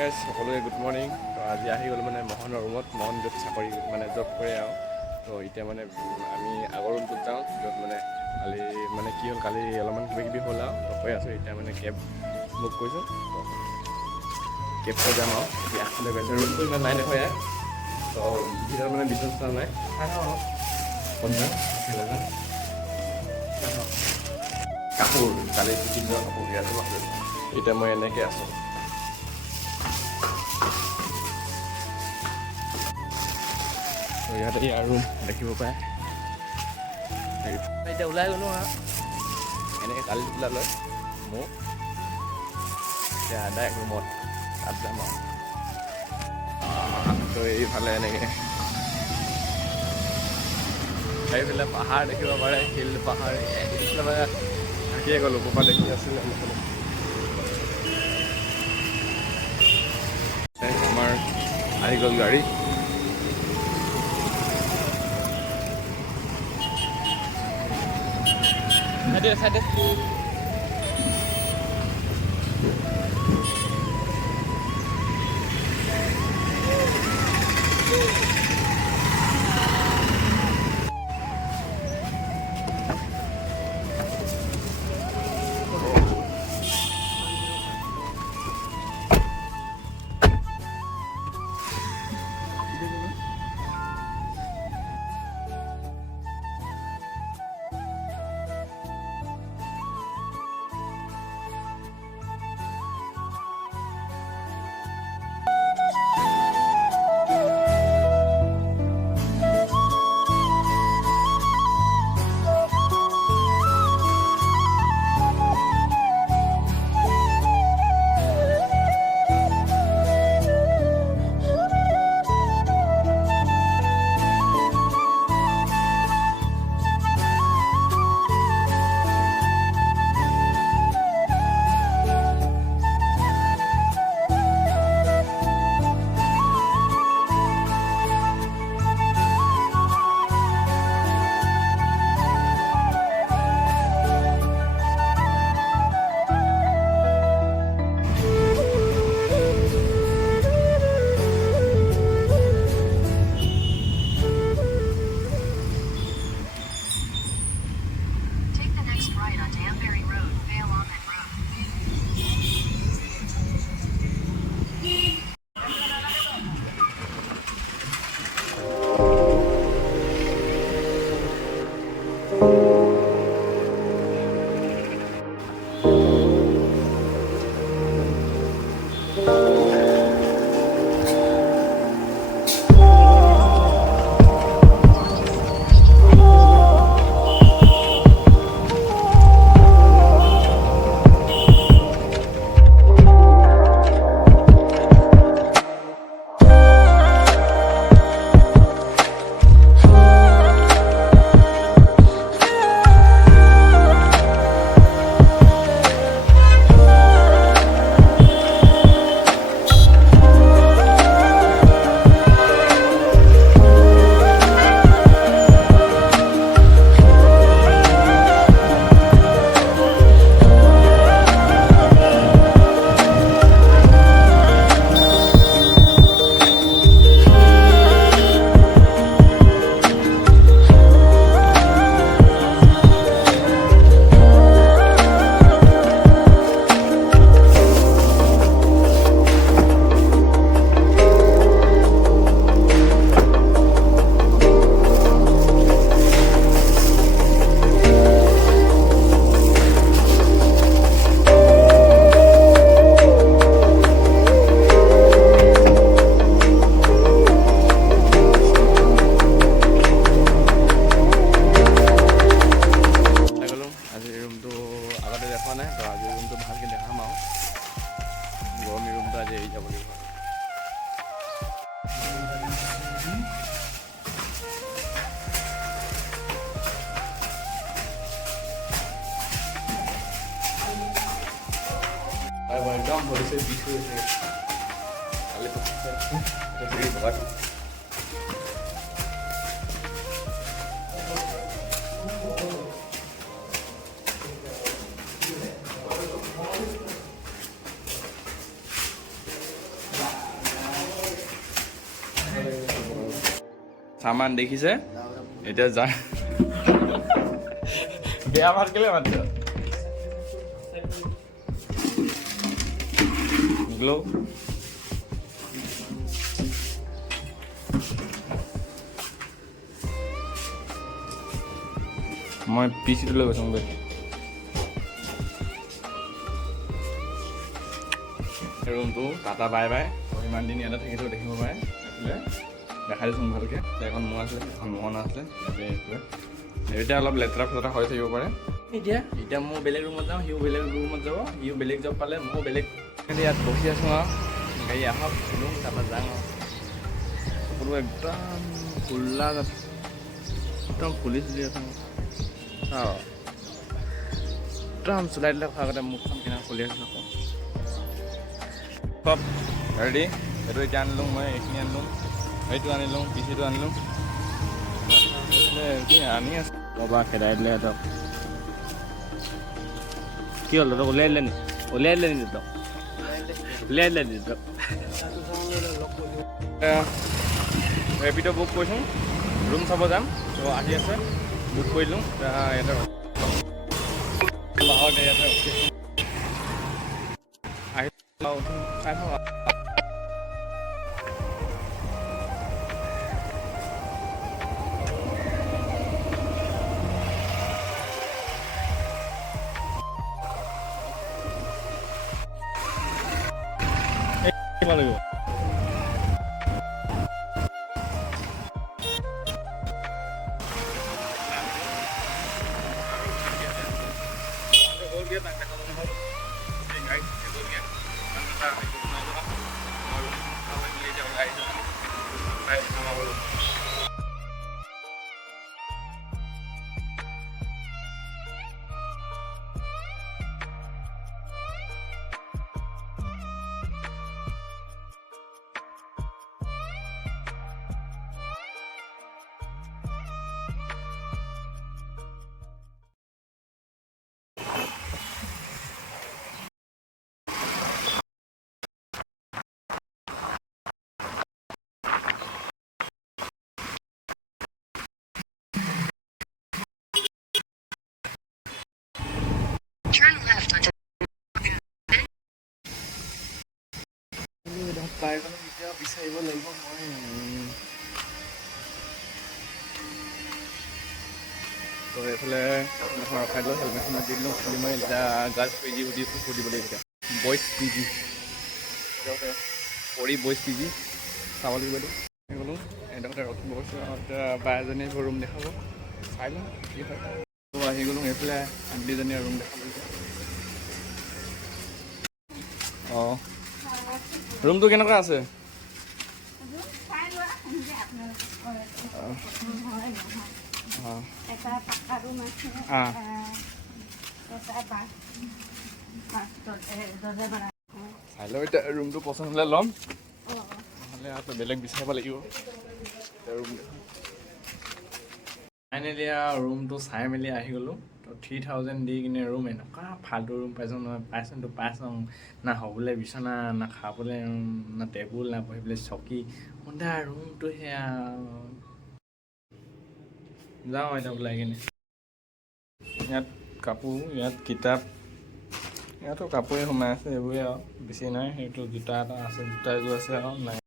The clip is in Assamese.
সকলোৱে গুড মৰ্ণিং। তো আজি আহি গ'লো মানে মোহনৰ ৰুমত। মোহন য'ত চাকৰি মানে জব কৰে আৰু তো এতিয়া মানে আমি আগৰ ৰুমটোত যাওঁ, য'ত মানে কালি মানে কি হ'ল, কালি অলপমান কিবাকিবি হ'ল আৰু তো কৈ আছোঁ। এতিয়া মানে কেব বুক কৰিছোঁ, তো কেবত যাম আৰু এতিয়া আগফালে গৈছে। ৰুমটো ইমান নাই দেখোন ইয়াত, তো ভিতৰত মানে বিচনা নাই, কাপোৰ কালি পিন্ধি যোৱা কাপোৰ ইয়াতে আছে। এতিয়া মই এনেকৈ আছোঁ। ইয়াতে ইয়াৰ ৰুম দেখিব পাৰে। এতিয়া ওলাই গ'লোঁ আৰু এনেকৈ কালি টোপোলা লৈ মোক এতিয়া ডাইৰেক্ট ৰুমত তাত যাম আৰু। তো এইফালে এনেকৈ এইফালে পাহাৰ দেখিব পাৰে, শিল পাহাৰ। এইফালে থাকিয়ে গ'লোঁ, ক'ৰবাত দেখি আছিলে আমাৰ আহি গ'ল গাড়ী। সাইডে একদম ভৰিছে বিষ হৈ আছে। সামান দেখিছে এতিয়া যা বেয়া ভাত কেলে মাতিছ গ্লো মই পিচিটো লৈ গৈছোঁ গৈ ৰুমটো টাটা বাই বাই ইমান দিন ইয়াতে থাকিলেও দেখিব পাৰে এইফালে দেখাই দিছোঁ ভালকৈ এখন মোৰ আছিলে এখন মোহন আছিলে এতিয়া অলপ লেতেৰা ফেতেৰা হৈ থাকিব পাৰে এতিয়া মই বেলেগ ৰুমত যাওঁ সিও বেলেগ ৰুমত যাব সিও বেলেগ জব পালে ময়ো বেলেগ ইয়াত বহি আছোঁ আৰু গাড়ী আহক ৰুম তাৰপৰা যাওঁ আৰু সকলো একদম ফুল্লা একদম ফুলি চুলি আছে চাওঁ একদম চুলাই দিলে খোৱাৰ আগতে মুখখন কেনেকৈ ফুলি আছে আকৌ চব ৰেডি সেইটো এতিয়া আনিলোঁ মই এইখিনি আনিলোঁ সেইটো আনিলোঁ পিচিটো আনিলোঁ কি আনি আছে বাবা খেদাই দিলে সিহঁতক কি হ'ল তহঁতক উলিয়াই দিলে নি উলিয়াই দিলে নি তহঁতক উলিয়াই দিলে নি তহঁতক ৰেপিডো বুক কৰিছোঁ ৰুম চাব যাম তো আহি আছে বুক কৰিলোঁ ইয়াতে ইয়াতে আহি চাই থাকক লাগিব বাইকখনক এতিয়া বিচাৰিব লাগিব মই তো এইফালে ৰখাই দিলোঁ হেলমেটখনত দি দিলোঁ খুলি মই এতিয়া গাৰ্লছ পি জি সুধিব লাগিব এতিয়া বইজ পি জি পৰি বইজ পি জি চাব লাগিব এতিয়া গ'লোঁ এডোখৰতে ৰখিব কৈছোঁ আৰু এতিয়া বা এজনীয়ে ৰুম দেখাব চাই লওঁ কি হয় আহি গ'লোঁ এইফালে আণ্টিজনীয়ে ৰুম দেখাব অঁ ৰুমটো কেনেকুৱা আছে চাই লওঁ এতিয়া ৰুমটো পচন্দ হ'লে ল'ম নহ'লে আৰু বেলেগ বিচাৰিব লাগিব ৰুম ফাইনেলি ৰুমটো চাই মেলি আহি গ'লোঁ তো 3000 দি কিনে ৰুম এনেকুৱা ফাল্টু ৰুম পাইছোঁ নহয় পাইছোঁ না হ'বলৈ বিচনা না খাবলৈ না টেবুল না বহিবলৈ চকী সুন্দৰ ৰুমটো সেয়া যাওঁ এতিয়া ওলাই কিনে ইয়াত কাপোৰ ইয়াত কিতাপ ইয়াতো কাপোৰে সোমাই আছে এইবোৰে আৰু বেছি নাই সেইটো জোতা এটা আছে জোতা এযোৰ আছে আৰু নাই